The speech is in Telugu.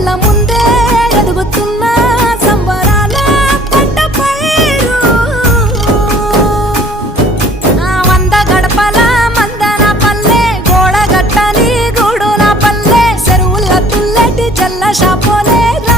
కళ్ళ ముందే ఎదుగుతున్న సంబరాల పంట పైరు వంద గడపల మందన పల్లె గోడ గట్టని గూడున పల్లె చెరువుల తుల్లటి చల్ల షాపోలే